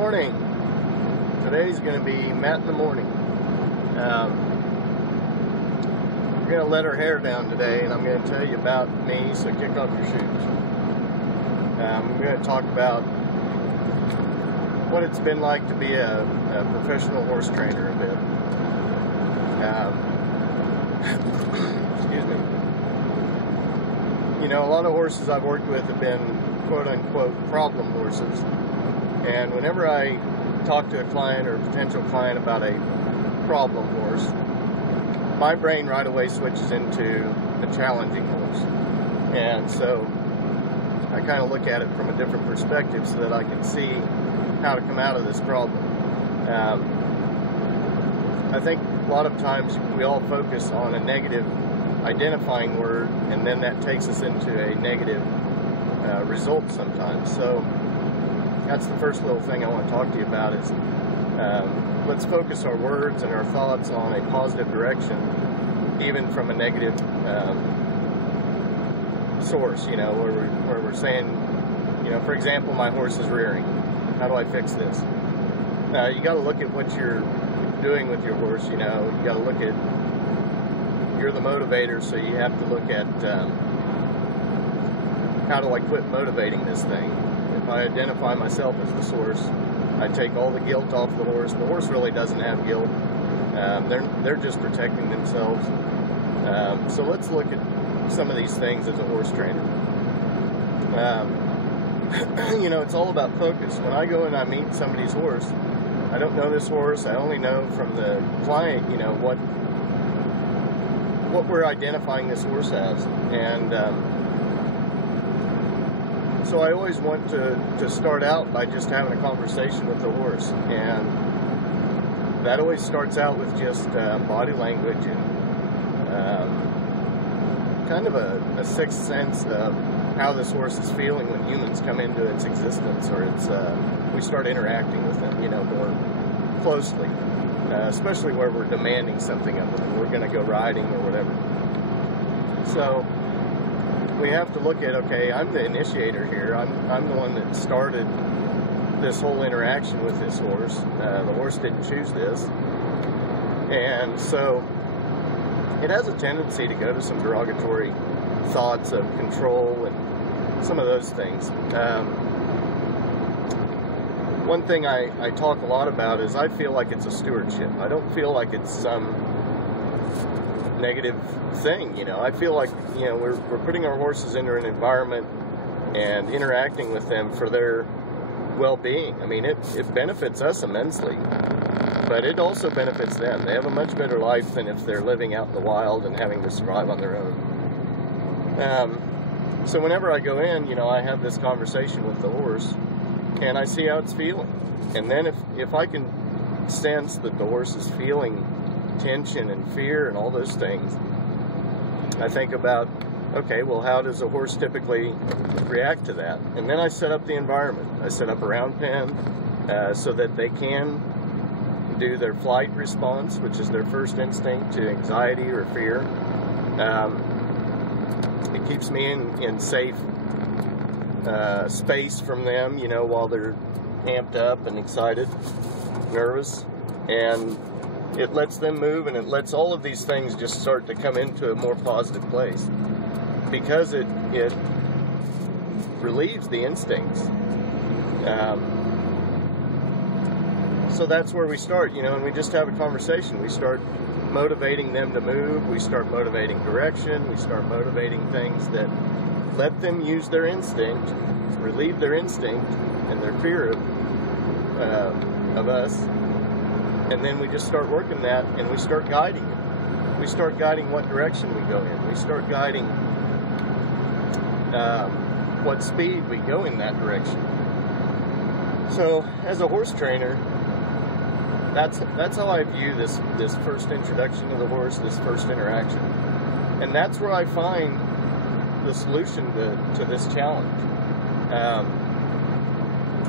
morning. Today's going to be Matt in the morning. We're going to let our hair down today, and I'm going to tell you about me, so kick off your shoes. I'm going to talk about what it's been like to be a professional horse trainer a bit. Excuse me. You know, a lot of horses I've worked with have been quote-unquote problem horses. And whenever I talk to a client or a potential client about a problem horse, my brain right away switches into a challenging horse. And so I kind of look at it from a different perspective so that I can see how to come out of this problem. I think a lot of times we all focus on a negative identifying word, and then that takes us into a negative result sometimes. So that's the first little thing I want to talk to you about is let's focus our words and our thoughts on a positive direction, even from a negative source, you know, where we're saying, you know, for example, my horse is rearing. How do I fix this? You got to look at what you're doing with your horse, you know. You got to look at, you're the motivator, so you have to look at how do I quit motivating this thing? If I identify myself as the source, I take all the guilt off the horse. The horse really doesn't have guilt. They're just protecting themselves. So let's look at some of these things as a horse trainer. You know, it's all about focus. When I go and I meet somebody's horse, I don't know this horse. I only know from the client, you know, what we're identifying this horse as. And so I always want to start out by just having a conversation with the horse, and that always starts out with just body language and kind of a sixth sense of how this horse is feeling when humans come into its existence, or we start interacting with them, you know, more closely, especially where we're demanding something of them. We're going to go riding or whatever. So we have to look at, okay, I'm the initiator here. I'm the one that started this whole interaction with this horse. The horse didn't choose this. And so it has a tendency to go to some derogatory thoughts of control and some of those things. One thing I talk a lot about is I feel like it's a stewardship. I don't feel like it's some negative thing, you know. I feel like, you know, we're putting our horses into an environment and interacting with them for their well-being. I mean, it benefits us immensely, but it also benefits them. They have a much better life than if they're living out in the wild and having to survive on their own. So whenever I go in, you know, I have this conversation with the horse, and I see how it's feeling. And then if I can sense that the horse is feeling tension and fear and all those things, I think about, okay, well, how does a horse typically react to that? And then I set up the environment. I set up a round pen so that they can do their flight response, which is their first instinct to anxiety or fear. It keeps me in safe space from them, you know, while they're amped up and excited, nervous, and it lets them move, and it lets all of these things just start to come into a more positive place because it relieves the instincts. So that's where we start, you know, and we just have a conversation. We start motivating them to move. We start motivating direction. We start motivating things that let them use their instinct, relieve their instinct and their fear of us. And then we just start working that, and we start guiding it. We start guiding what direction we go in. We start guiding what speed we go in that direction. So, as a horse trainer, that's how I view this first introduction to the horse, this first interaction. And that's where I find the solution to this challenge.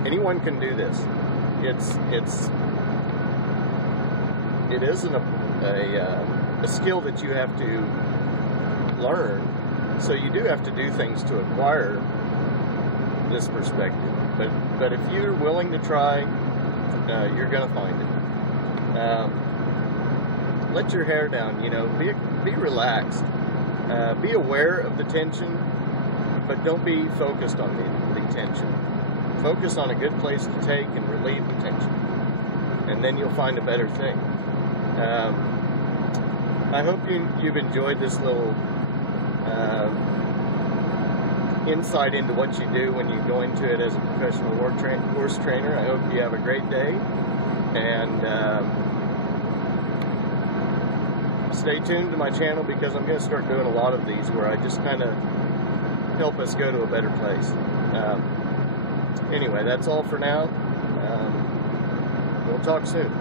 Anyone can do this. It isn't a skill that you have to learn, so you do have to do things to acquire this perspective. But if you're willing to try, you're going to find it. Let your hair down, you know, be relaxed. Be aware of the tension, but don't be focused on the tension. Focus on a good place to take and relieve the tension, and then you'll find a better thing. I hope you've enjoyed this little insight into what you do when you go into it as a professional horse trainer. I hope you have a great day, and stay tuned to my channel, because I'm going to start doing a lot of these where I just kind of help us go to a better place. Anyway, that's all for now. We'll talk soon.